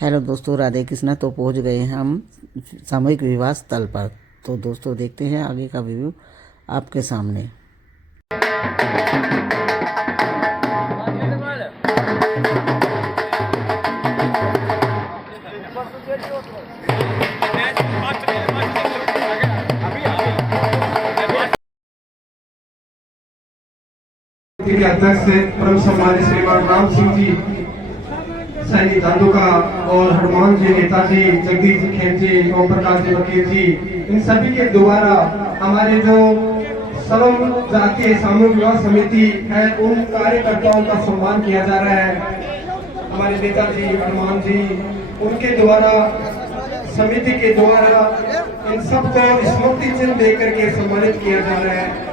Hello दोस्तों, राधे कृष्णा। तो पहुंच गए हैं हम सामूहिक विवाह स्थल पर। तो दोस्तों देखते हैं आगे का व्यू आपके सामने। के अध्यक्ष परम सम्मानित श्रीमान राम सिंह जी सैनी धांधुका और हनुमान जी, नेताजी जगदीश जी खेमजी, ओम प्रकाश जी वकील जी, इन सभी के द्वारा हमारे जो सर्व जातीय सामूहिक विवाह समिति है उन कार्यकर्ताओं का सम्मान किया जा रहा है। हमारे नेताजी हनुमान जी उनके द्वारा, समिति के द्वारा इन सबको स्मृति चिन्ह देकर के सम्मानित किया जा रहा है।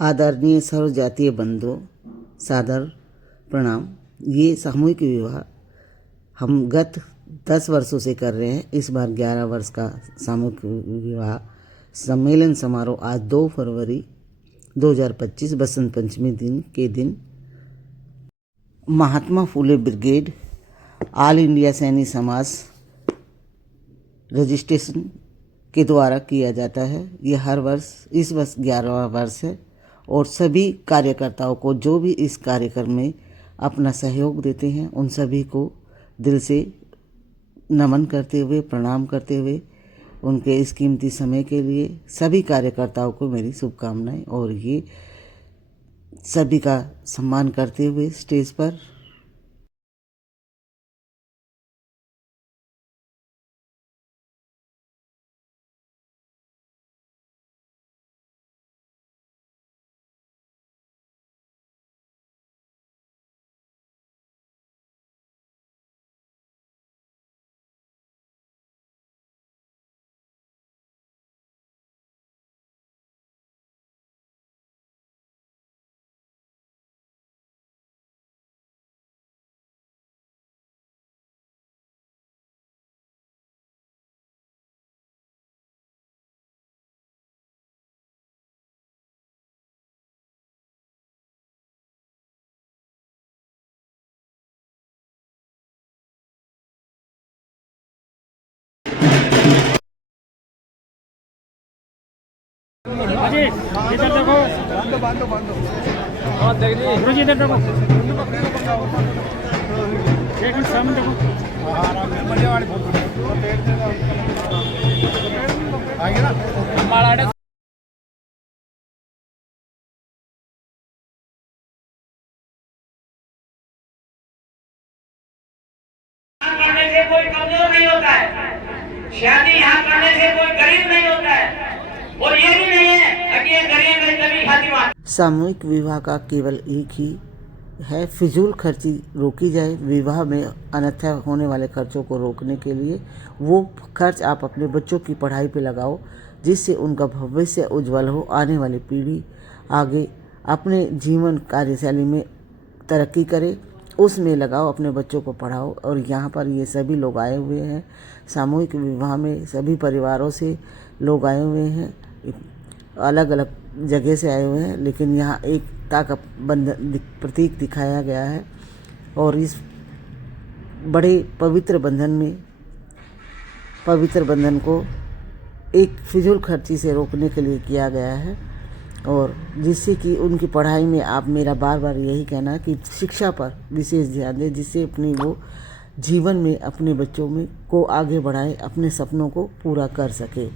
आदरणीय सर्व जातीय बंधुओं, सादर प्रणाम। ये सामूहिक विवाह हम गत 10 वर्षों से कर रहे हैं। इस बार 11 वर्ष का सामूहिक विवाह सम्मेलन समारोह आज 2 फरवरी 2025 बसंत पंचमी के दिन Mahatma Phule brigade all India Saini समाज रजिस्ट्रेशन के द्वारा किया जाता है। यह हर वर्ष, इस वर्ष 11वां वर्ष है और सभी कार्यकर्ताओं को जो भी इस कार्यक्रम में अपना सहयोग देते हैं उन सभी को दिल से नमन करते हुए, प्रणाम करते हुए, उनके इस कीमती समय के लिए सभी कार्यकर्ताओं को मेरी शुभकामनाएं। और ये सभी का सम्मान करते हुए स्टेज पर इधर देखो, बांधो बांधो हाँ देख ली गुरु जी, इधर देखो, एक मिनट सामने देखो। मजे वाली आएंगे ना हमारा करने से कोई कमजोर नहीं होता है, शादी यहाँ करने से कोई गरीब नहीं होता है, और ये भी नहीं है कि ये गरीब है तभी शादी वहाँ। सामूहिक विवाह का केवल एक ही है, फिजूल खर्ची रोकी जाए। विवाह में अन्यथा होने वाले खर्चों को रोकने के लिए वो खर्च आप अपने बच्चों की पढ़ाई पे लगाओ, जिससे उनका भविष्य उज्जवल हो, आने वाली पीढ़ी आगे अपने जीवन कार्यशैली में तरक्की करे, उसमें लगाओ, अपने बच्चों को पढ़ाओ। और यहाँ पर ये सभी लोग आए हुए हैं सामूहिक विवाह में, सभी परिवारों से लोग आए हुए हैं, अलग अलग जगह से आए हुए हैं, लेकिन यहाँ एकता का बंधन प्रतीक दिखाया गया है। और इस बड़े पवित्र बंधन को एक फिजूल खर्ची से रोकने के लिए किया गया है, और जिससे कि उनकी पढ़ाई में, आप मेरा बार बार यही कहना कि शिक्षा पर विशेष ध्यान दें, जिससे अपनी वो जीवन में अपने बच्चों में को आगे बढ़ाए, अपने सपनों को पूरा कर सके।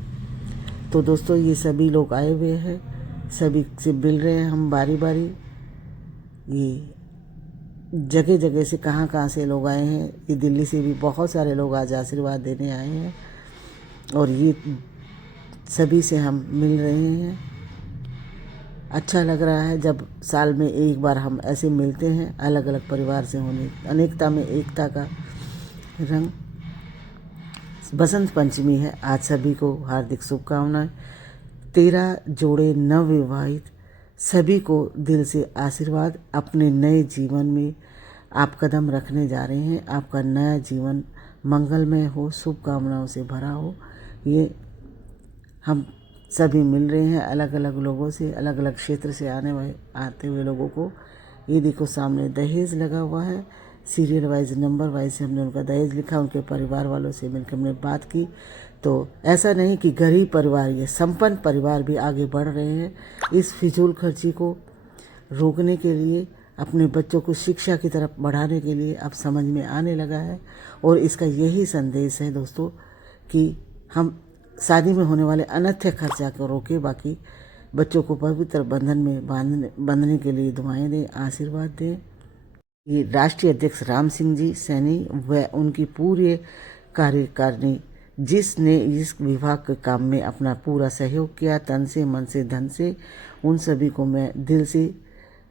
तो दोस्तों ये सभी लोग आए हुए हैं, सभी से मिल रहे हैं हम बारी बारी। ये जगह जगह से कहाँ से लोग आए हैं, ये दिल्ली से भी बहुत सारे लोग आज आशीर्वाद देने आए हैं, और ये सभी से हम मिल रहे हैं। अच्छा लग रहा है जब साल में एक बार हम ऐसे मिलते हैं, अलग अलग परिवार से होने, अनेकता में एकता का रंग बसंत पंचमी है। आज सभी को हार्दिक शुभकामनाएं। 13 जोड़े नवविवाहित सभी को दिल से आशीर्वाद। अपने नए जीवन में आप कदम रखने जा रहे हैं। आपका नया जीवन मंगलमय हो, शुभकामनाओं से भरा हो। ये हम सभी मिल रहे हैं अलग अलग लोगों से, अलग अलग क्षेत्र से आते हुए लोगों को। ये देखो सामने दहेज लगा हुआ है। सीरियल वाइज नंबर वाइज से हमने उनका दहेज लिखा। उनके परिवार वालों से मिलकर हमने बात की। तो ऐसा नहीं कि गरीब परिवार, ये संपन्न परिवार भी आगे बढ़ रहे हैं। इस फिजूल खर्ची को रोकने के लिए, अपने बच्चों को शिक्षा की तरफ बढ़ाने के लिए अब समझ में आने लगा है। और इसका यही संदेश है दोस्तों कि हम शादी में होने वाले अनर्थक खर्चा को रोकें, बाकी बच्चों को पवित्र बंधन में बांधने के लिए दुआएं दें, आशीर्वाद दें। ये राष्ट्रीय अध्यक्ष राम सिंह जी सैनी व उनकी पूरी कार्यकारिणी जिसने इस विभाग के काम में अपना पूरा सहयोग किया, तन से, मन से, धन से, उन सभी को मैं दिल से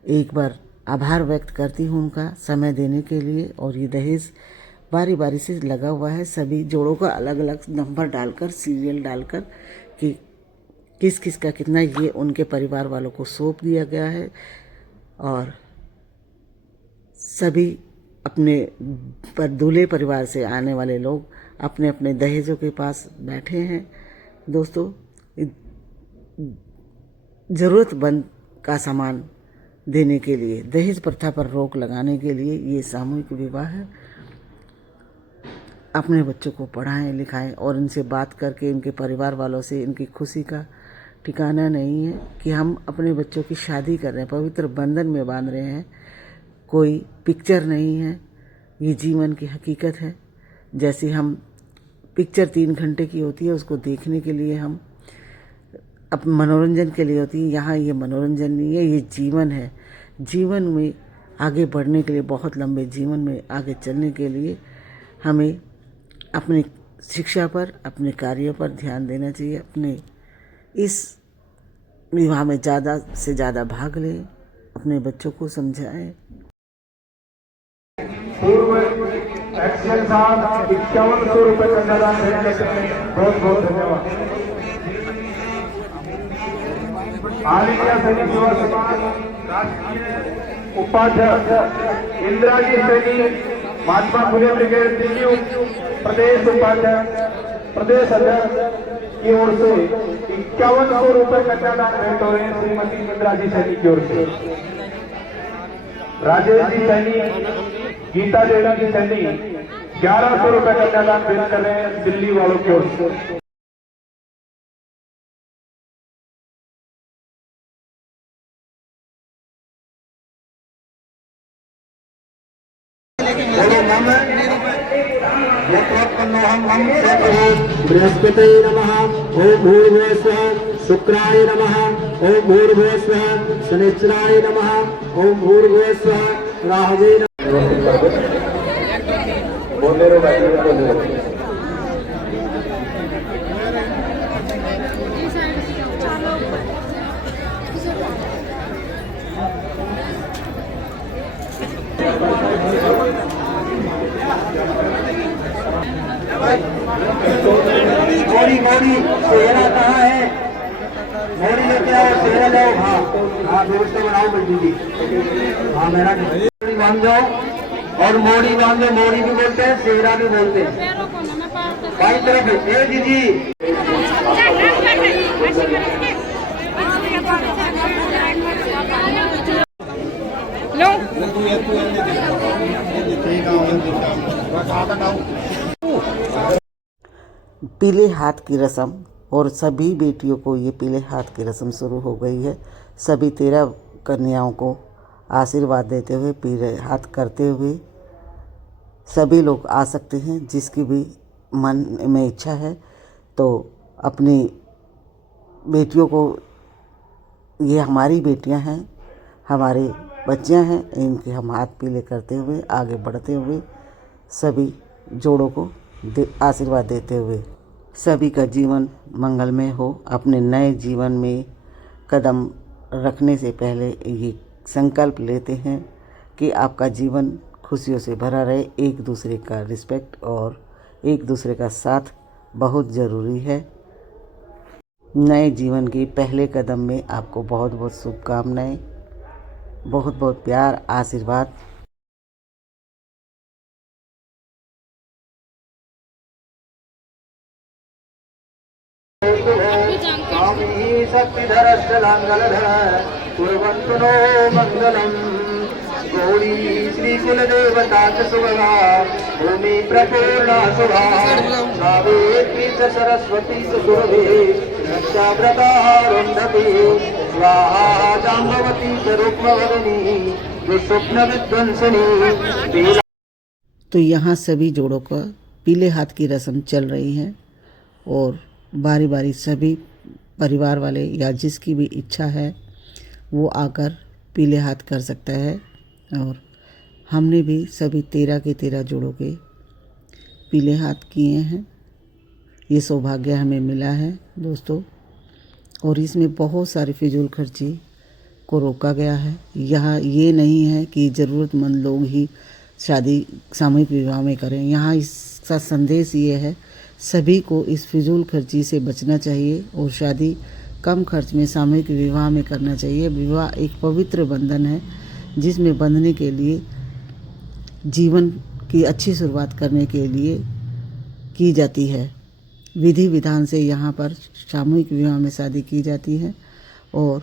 एक बार आभार व्यक्त करती हूँ उनका समय देने के लिए। और ये दहेज बारी बारी से लगा हुआ है। सभी जोड़ों का अलग अलग नंबर डालकर, सीरियल डालकर कि किस किस का कितना, ये उनके परिवार वालों को सौंप दिया गया है। और सभी अपने दूल्हे परिवार से आने वाले लोग अपने अपने दहेजों के पास बैठे हैं। दोस्तों, ज़रूरतमंद का सामान देने के लिए, दहेज प्रथा पर रोक लगाने के लिए ये सामूहिक विवाह है। अपने बच्चों को पढ़ाएं लिखाएं और इनसे बात करके, इनके परिवार वालों से, इनकी खुशी का ठिकाना नहीं है कि हम अपने बच्चों की शादी कर रहे हैं, पवित्र बंधन में बांध रहे हैं। कोई पिक्चर नहीं है, ये जीवन की हकीकत है। जैसे हम पिक्चर 3 घंटे की होती है, उसको देखने के लिए हम अब मनोरंजन के लिए होती है। यहाँ ये मनोरंजन नहीं है, ये जीवन है। जीवन में आगे बढ़ने के लिए, बहुत लंबे जीवन में आगे चलने के लिए हमें अपनी शिक्षा पर, अपने कार्यों पर ध्यान देना चाहिए। अपने इस विवाह में ज़्यादा से ज़्यादा भाग लें, अपने बच्चों को समझाएं। पूर्व एक्सीडेंट साहब 5100 रुपये का कन्यादान भेजने के लिए बहुत बहुत धन्यवाद। ऑल इंडिया सैनिक युवा समाज राष्ट्रीय उपाध्यक्ष इंदिरा जी सैनी, महात्मा फुले ब्रिगेड दिल्ली प्रदेश उपाध्यक्ष, प्रदेश अध्यक्ष की ओर से 5100 रुपये कन्यादान भेंट हो रहे हैं श्रीमती इंदिरा जी सैनी की ओर से। राजेश जी सैनी, गीता देवी जी सैनी 1100 रुपये कन्यादान भेंट कर रहे हैं दिल्ली वालों की ओर से। बृहस्पतये नमः। ओम भूर्भुवः स्वः। शुक्राय नमः। ओम भूर्भुवः स्वः। शनिश्चराय नमः। ओम भूर्भुवः स्वः। राहवे मोरी मोरी सेहरा कहाँ है? मोरी लेके आओ, सेहरा लाओ। हाँ व्यवस्था बनाओ बंदी जी। हाँ मेरा मोरी बांध दो, और मोरी बांध दो। मोरी भी बोलते हैं, सेहरा भी बोलते हैं। बाई तरफ ए दीदी। पीले हाथ की रस्म, और सभी बेटियों को ये पीले हाथ की रस्म शुरू हो गई है। सभी 13 कन्याओं को आशीर्वाद देते हुए, पीले हाथ करते हुए सभी लोग आ सकते हैं। जिसकी भी मन में इच्छा है तो अपनी बेटियों को, ये हमारी बेटियां हैं, हमारे बच्चियां हैं, इनके हम हाथ पीले करते हुए आगे बढ़ते हुए सभी जोड़ों को आशीर्वाद देते हुए सभी का जीवन मंगलमय हो। अपने नए जीवन में कदम रखने से पहले ये संकल्प लेते हैं कि आपका जीवन खुशियों से भरा रहे। एक दूसरे का रिस्पेक्ट और एक दूसरे का साथ बहुत ज़रूरी है। नए जीवन के पहले कदम में आपको बहुत बहुत शुभकामनाएं, बहुत बहुत प्यार, आशीर्वाद। स्वामी शक्तिधर स्थलांगलधर कुर्वन्तु नो मंगलम्। गौरी श्री कुलदेवता च सुभगा भूमि प्रपूर्णा शुभा। सावित्री च सरस्वती च सुरभि रक्षाव्रता रुन्धति। स्वाहा जाम्बवती च रुक्मवदनी दुःस्वप्न विध्वंसिनी। तो यहाँ सभी जोड़ों का पीले हाथ की रस्म चल रही है और बारी बारी सभी परिवार वाले या जिसकी भी इच्छा है वो आकर पीले हाथ कर सकता है। और हमने भी सभी 13 के 13 जोड़ों के पीले हाथ किए हैं। ये सौभाग्य हमें मिला है दोस्तों। और इसमें बहुत सारी फिजूल खर्ची को रोका गया है। यहाँ ये नहीं है कि ज़रूरतमंद लोग ही शादी सामूहिक विवाह में करें। यहाँ इसका संदेश ये है सभी को इस फिजूल खर्ची से बचना चाहिए और शादी कम खर्च में सामूहिक विवाह में करना चाहिए। विवाह एक पवित्र बंधन है जिसमें बंधने के लिए जीवन की अच्छी शुरुआत करने के लिए की जाती है। विधि विधान से यहाँ पर सामूहिक विवाह में शादी की जाती है और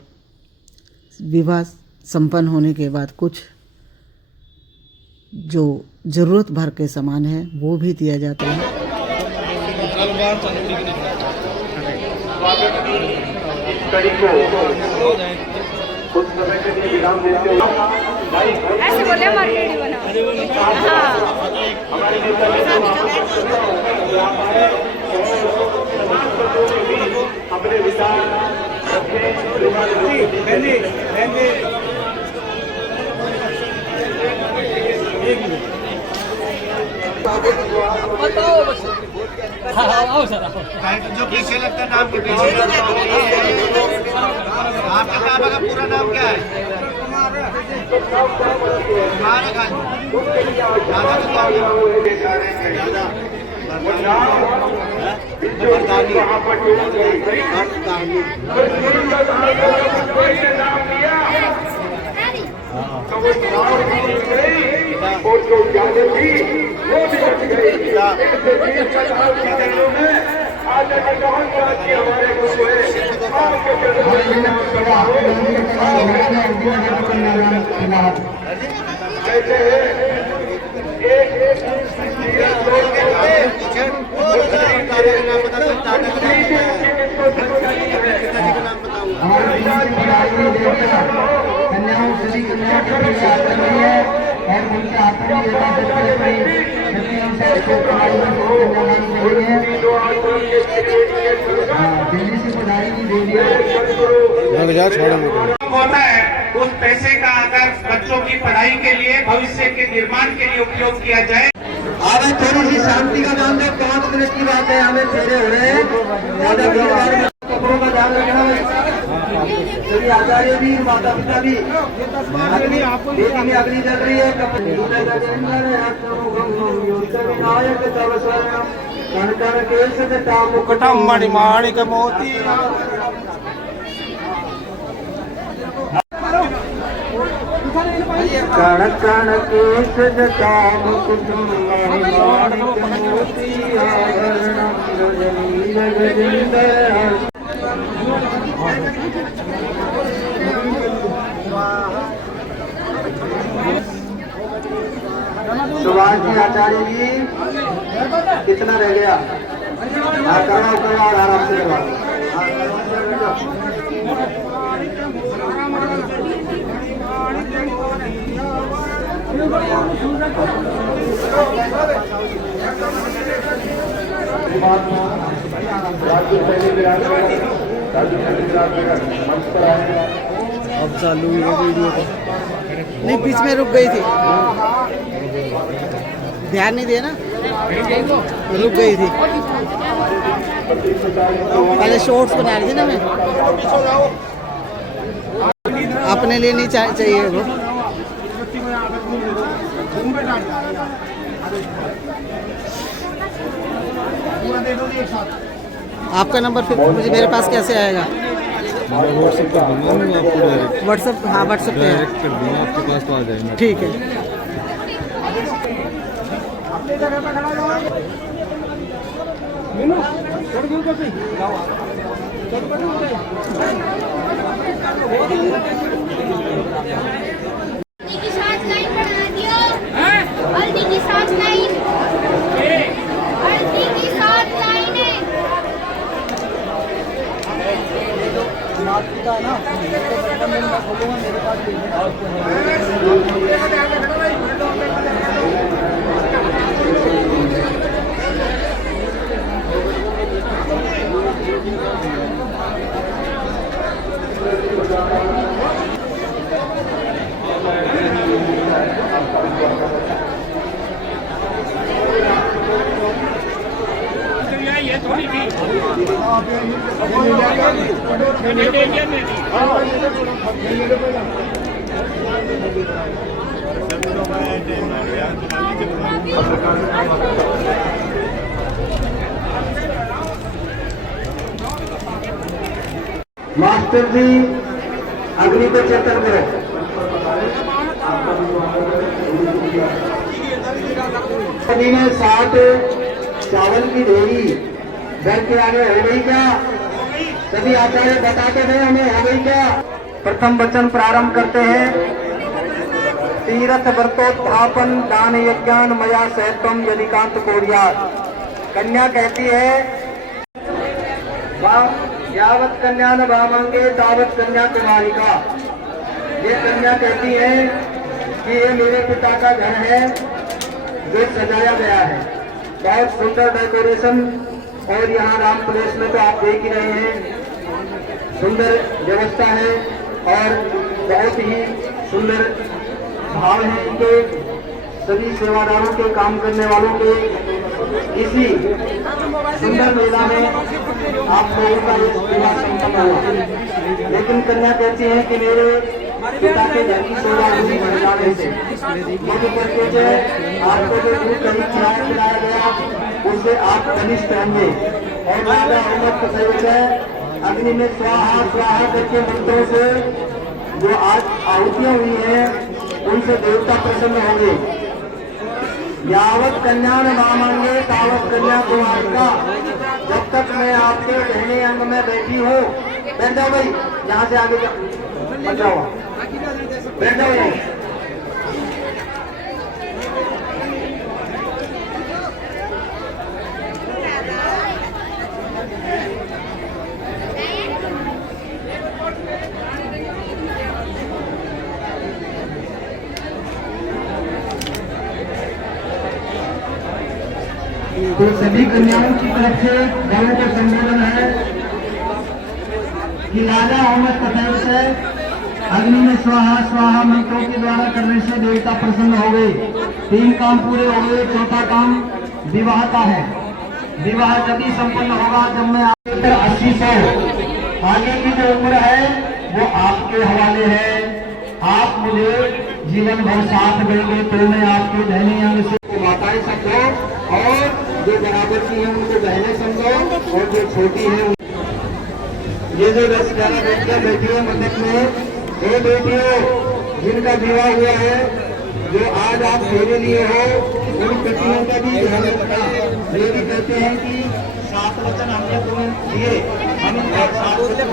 विवाह संपन्न होने के बाद कुछ जो ज़रूरत भर के सामान है वो भी दिया जाता है। ऐसे बोले हमारे रेडी बना। अपने विचार जो पीछे लगता नाम के पीछे आपका बाबा का पूरा नाम क्या है? होता है उस पैसे का अगर बच्चों की पढ़ाई के लिए भविष्य के निर्माण के लिए उपयोग किया जाए। अब थोड़ी सी शांति का काम है। 5 मिनट की बात है। हमें फेरे हो रहे हैं। ज्यादा भीड़ भाड़ में कपड़ों का ध्यान रखना है। सभी आचार्य भी माता पिता भी बेटी में अग्नि जल रही है। मुकुटम मणिमाणिक मोती कण कण केश जटा मुकुटम मणिमाणिक मोती आभरणम रजनीर गजेंद्र। सुभाष जी आचार्य जी कितना रह गया? करवाओ करवाओ आराम से करवाओ। अब चालू हुई वीडियो तो नहीं, बीच में रुक गई थी, ध्यान नहीं दिया ना, रुक गई थी। पहले शॉर्ट्स बना रही थी ना मैं, अपने लिए नहीं चाहिए वो। आपका नंबर फिर मुझे मेरे पास कैसे आएगा? व्हाट्सएप कर दूंगा मैं आपको डायरेक्ट व्हाट्सएप, हाँ व्हाट्सएप पे है। डायरेक्ट कर दूंगा आपके पास तो आ जाएगा। ठीक है। हल्दी की 7 लाइन बढ़ा दियो। हल्दी की 7 लाइन। हल्दी की 7 लाइनें। ये थोड़ी थी मास्टर जी अग्नि पे चेतन करो। सभी ने 7 चावल की ढेरी घर के आगे हो गई क्या? सभी आचार्य बताते थे हमें हो गई क्या? प्रथम वचन प्रारंभ करते हैं। तीर्थ व्रतोत्थापन दान यज्ञान मया सहतम यदिकांत कोरियात। कन्या कहती है यावत कन्या न भामांगे तावत कन्या कुमारिका। ये कन्या कहती है कि ये मेरे पिता का घर है जो सजाया गया है, बहुत सुंदर डेकोरेशन। और यहाँ राम प्लेस में तो आप देख ही रहे हैं, सुंदर व्यवस्था है और बहुत ही सुंदर भाव है इनके सभी सेवादारों के, काम करने वालों के। इसी सुंदर मेला में आप लोगों का ये विवाह संपन्न हुआ। लेकिन कन्या कहती है कि मेरे पिता के घर की सेवा मुझे बढ़ाने से मधु करके जो आपको जो दूध कहीं खिलाया गया उससे आप कनिष्ठ होंगे। और राजा अहमद सैयद है अग्नि में स्वाहा स्वाहा करके मंत्रों से जो आज आहुतियां हुई हैं उनसे देवता प्रसन्न होंगे। यावत कन्या ने मांगे तावत कन्या कुमारिका। जब तक मैं आपके कहने अंग में बैठी हूँ, बैठ जाओ भाई, यहाँ से आगे मत जाओ, बैठ जाओ यहाँ। तो सभी कन्याओं की तरफ से बड़ों को संबोधन है कि राजा अहमद पटेल से अग्नि में स्वाहा स्वाहा मंत्रों के द्वारा करने से देवता प्रसन्न हो गए। 3 काम पूरे हो गए, चौथा काम विवाह का है। विवाह तभी संपन्न होगा जब मैं 80 से आगे की जो उम्र है वो आपके हवाले है। आप मुझे जीवन भर साथ देंगे तो मैं आपके दहने अंग से माताएं समझो और जो बराबर की है उनको बहने समझो और जो छोटी है ये जो 10-11 बेटियां बैठी है मंदिर में, वो बेटियों जिनका विवाह हुआ है, जो आज आप फेरे लिए हो, उन बेटियों का भी ध्यान रखना। ये भी कहते हैं कि 7 वचन हमने तुम्हें दिए, हम इनका 7 वचन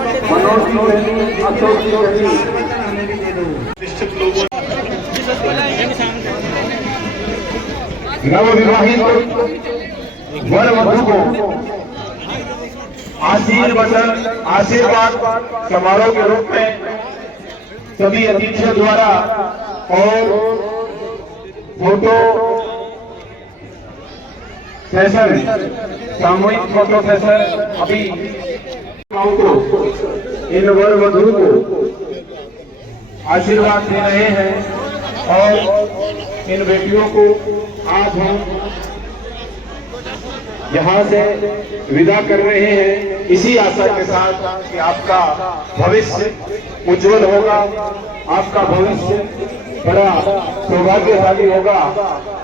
हमें भी दे दो। निश्चित लोगों नवविवाहित वर वधु को आशीर्वाद समारोह के रूप में सभी अतिथियों द्वारा और फोटो सेशन, सामूहिक फोटो सेशन अभी इन वर वधु को आशीर्वाद दे रहे हैं और इन बेटियों को आज हम यहाँ से विदा कर रहे हैं, इसी आशा के साथ कि आपका भविष्य उज्जवल होगा, आपका भविष्य बड़ा सौभाग्यशाली होगा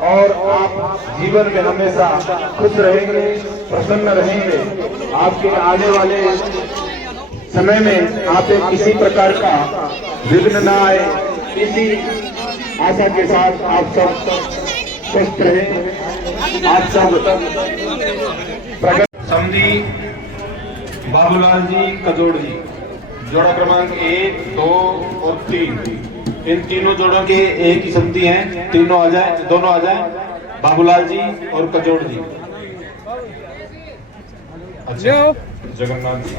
और आप जीवन में हमेशा खुश रहेंगे, प्रसन्न रहेंगे। आपके आने वाले समय में आप किसी प्रकार का विघ्न न आए, इसी आशा के साथ आप सब स्वस्थ रहें। आप सब समधी बाबूलाल जी कजोड़ जी, जोड़ा क्रमांक 1, 2 और 3। इन तीनों जोड़ों के एक ही समधी हैं, तीनों आ जाए, दोनों आ जाए, बाबूलाल जी और कजोड़ जी। अच्छा, जगन्नाथ जी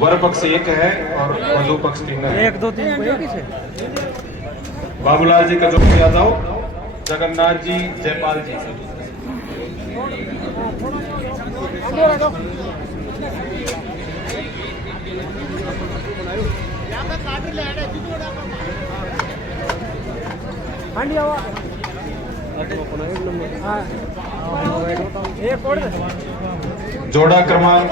वर पक्ष 1 है और वधु पक्ष 3 है। 1 2 3 बाबूलाल जी कजोड़ जी आ जाओ, जगन्नाथ जी, जयपाल जी। जोड़ा क्रमांक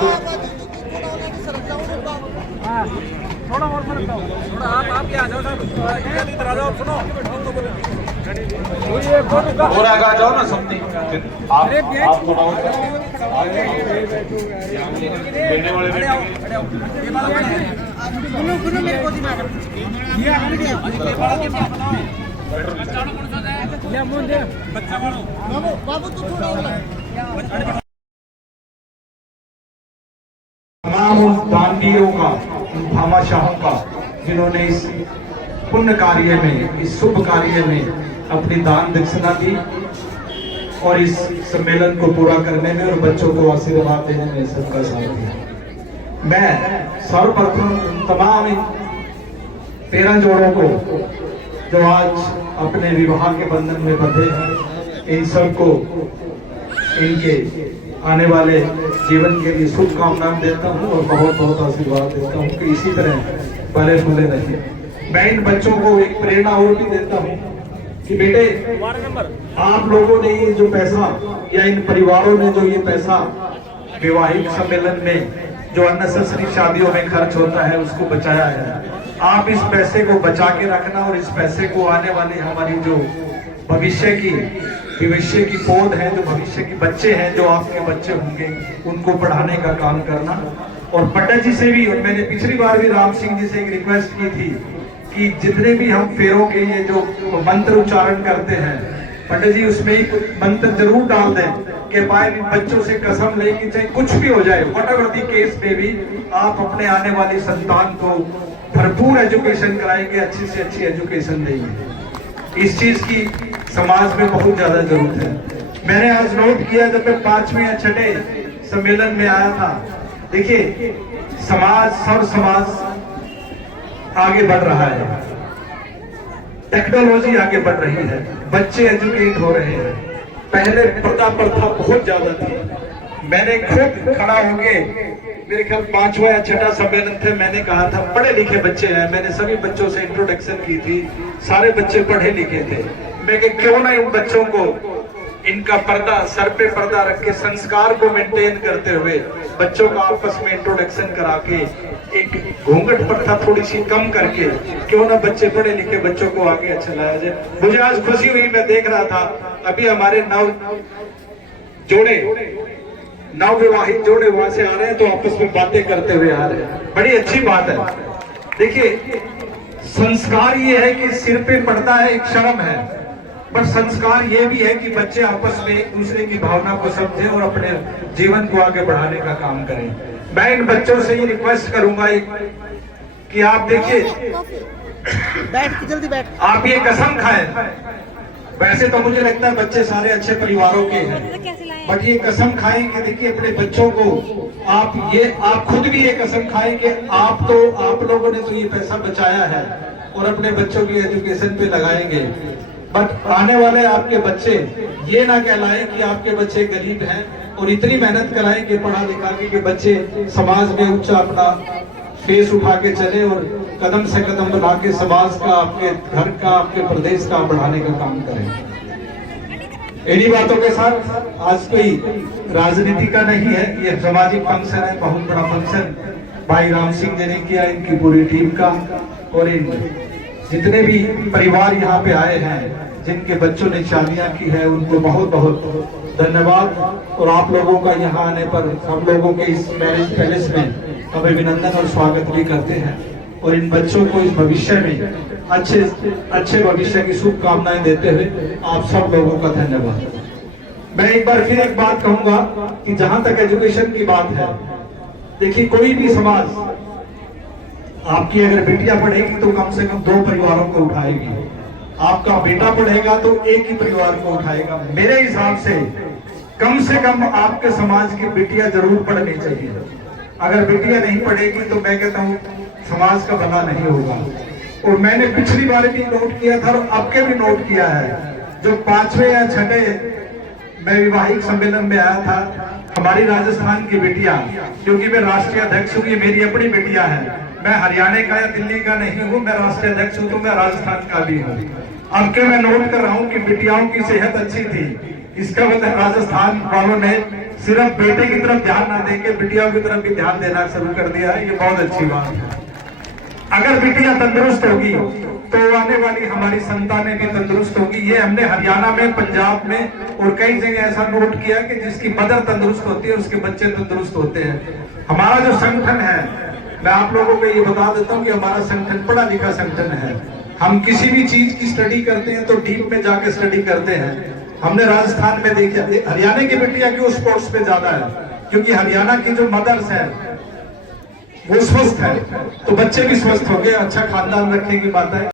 थोड़ा और फर्क डालो, थोड़ा आप क्या आ जाओ साहब, इधर आ जाओ, सुनो और आगे आ जाओ ना समझी। आप थोड़ा और लेने वाले तमाम उन दानवीरों का, उन भामाशाहों का जिन्होंने इस पुण्य कार्य में, इस शुभ कार्य में अपनी दान दक्षिणा दी और इस सम्मेलन को पूरा करने में और बच्चों को आशीर्वाद देने में सबका साथ दिया। मैं सर्वप्रथम तमाम इन 13 जोड़ों को जो आज अपने विवाह के बंधन में बंधे हैं, इन सबको इनके आने वाले जीवन के लिए शुभकामनाएं देता हूं और बहुत बहुत आशीर्वाद देता हूं कि इसी तरह भले फूले रहें। मैं इन बच्चों को एक प्रेरणा और भी देता हूं कि बेटे, आप लोगों ने ये जो पैसा या इन परिवारों ने जो ये पैसा वैवाहिक सम्मेलन में जो अननेसेसरी शादियों में खर्च होता है उसको बचाया है, आप इस पैसे को बचा के रखना और इस पैसे को आने वाली हमारी जो भविष्य की पौध है, जो भविष्य के बच्चे हैं, जो आपके बच्चे होंगे, उनको पढ़ाने का काम करना। और पंडित जी से भी, और मैंने पिछली बार भी राम सिंह जी से एक रिक्वेस्ट की थी कि जितने भी हम फेरों के ये जो मंत्र उच्चारण करते हैं, पंडित जी उसमें एक मंत्र जरूर डाल दें कि भाई इन बच्चों से कसम लेके चाहे कुछ भी हो जाए, व्हाटएवर द केस में भी आप अपने आने वाली संतान को भरपूर एजुकेशन कराएंगे, अच्छी से अच्छी एजुकेशन देंगे। इस चीज की समाज में बहुत ज्यादा जरूरत है। मैंने आज नोट किया जब मैं 5वें या 6ठे सम्मेलन में आया था, देखिए समाज आगे बढ़ रहा है, टेक्नोलॉजी आगे बढ़ रही है, बच्चे एजुकेट हो रहे हैं। पहले पर्दा प्रथा बहुत ज्यादा थी। मैंने खुद खड़ा होके, मेरे ख्याल 5वां या 6ठा सम्मेलन थे, मैंने कहा था पढ़े लिखे बच्चे हैं, मैंने सभी बच्चों से इंट्रोडक्शन की थी, सारे बच्चे पढ़े लिखे थे। मैं क्यों ना इन बच्चों को इनका पर्दा, सर पे पर्दा रख के संस्कार को मेंटेन करते हुए बच्चों का आपस में इंट्रोडक्शन करा के एक घूंघट प्रथा थोड़ी सी कम करके क्यों ना बच्चे पढ़े लिखे बच्चों को आगे अच्छा लाया जाए। मुझे आज खुशी हुई, मैं देख रहा था अभी हमारे नवविवाहित जोड़े वहां से आ रहे हैं तो आपस में बातें करते हुए आ रहे हैं, बड़ी अच्छी बात है। देखिए, संस्कार ये है कि सिर पे पड़ता है, एक शर्म है, पर संस्कार ये भी है कि बच्चे आपस में एक दूसरे की भावना को समझें और अपने जीवन को आगे बढ़ाने का काम करें। मैं इन बच्चों से ये रिक्वेस्ट करूंगा कि आप देखिए, जल्दी बैठ। आप ये कसम खाएं। वैसे तो मुझे लगता है बच्चे सारे अच्छे परिवारों के हैं, बट ये कसम खाएं कि देखिए अपने बच्चों को आप खुद भी ये कसम खाएं कि आप लोगों ने तो ये पैसा बचाया है और अपने बच्चों की एजुकेशन पे लगाएंगे, बट आने वाले आपके बच्चे ये ना कहलाए कि आपके बच्चे गरीब हैं और इतनी मेहनत कराएं कि पढ़ा लिखा के बच्चे समाज में ऊंचा अपना फेस उठा के चले और कदम से कदम बढ़ा के समाज का, आपके घर का, आपके प्रदेश का बढ़ाने का काम करें। इन्हीं बातों के साथ आज कोई राजनीति का नहीं है, ये सामाजिक फंक्शन है, बहुत बड़ा फंक्शन भाई राम सिंह जी ने किया, इनकी पूरी टीम का और इन जितने भी परिवार यहाँ पे आए हैं, जिनके बच्चों ने शादियां की है, उनको बहुत बहुत धन्यवाद। और आप लोगों का यहाँ आने पर हम लोगों के इस मैरिज पैलेस में हम अभिनंदन और स्वागत भी करते हैं और इन बच्चों को इस भविष्य में अच्छे भविष्य की शुभकामनाएं देते हुए आप सब लोगों का धन्यवाद। मैं एक बार फिर एक बात कहूंगा कि जहां तक एजुकेशन की बात है, देखिए कोई भी समाज आपकी अगर बेटियां पढ़ेगी तो कम से कम 2 परिवारों को उठाएगी, आपका बेटा पढ़ेगा तो एक ही परिवार को उठाएगा। मेरे हिसाब से कम आपके समाज की बेटियां जरूर पढ़नी चाहिए। अगर बेटियां नहीं पढ़ेगी तो मैं कहता हूँ समाज का भला नहीं होगा। और मैंने पिछली बार भी नोट किया था और अब के भी नोट किया है, जो 5वें या 6ठे मैं विवाहिक सम्मेलन में आया था, हमारी राजस्थान की बेटियां, क्योंकि मैं राष्ट्रीय अध्यक्ष हूँ, ये मेरी अपनी बेटियां हैं, मैं हरियाणा का या दिल्ली का नहीं हूँ, मैं राष्ट्रीय अध्यक्ष हूँ तो मैं राजस्थान का भी हूँ। अब के मैं नोट कर रहा हूँ कि बेटियाओं की सेहत अच्छी थी, इसका मतलब राजस्थान वालों ने सिर्फ बेटे की तरफ ध्यान ना देके बेटियों की तरफ भी ध्यान देना शुरू कर दिया है, ये बहुत अच्छी बात है। अगर बेटियां तंदुरुस्त होगी तो आने वाली हमारी संतानें भी तंदुरुस्त होगी। ये हमने हरियाणा में, पंजाब में और कई जगह ऐसा नोट किया कि जिसकी मदर तंदुरुस्त होती है उसके बच्चे तंदुरुस्त होते हैं। हमारा जो संगठन है, मैं आप लोगों को ये बता देता हूँ कि हमारा संगठन पढ़ा लिखा संगठन है। हम किसी भी चीज की स्टडी करते हैं तो डीप में जाके स्टडी करते हैं। हमने राजस्थान में देखा, हरियाणा की बेटियां क्यों स्पोर्ट्स पे ज्यादा है, क्योंकि हरियाणा की जो मदर्स है वो स्वस्थ है तो बच्चे भी स्वस्थ हो गए, अच्छा खानदान रखने की बात है।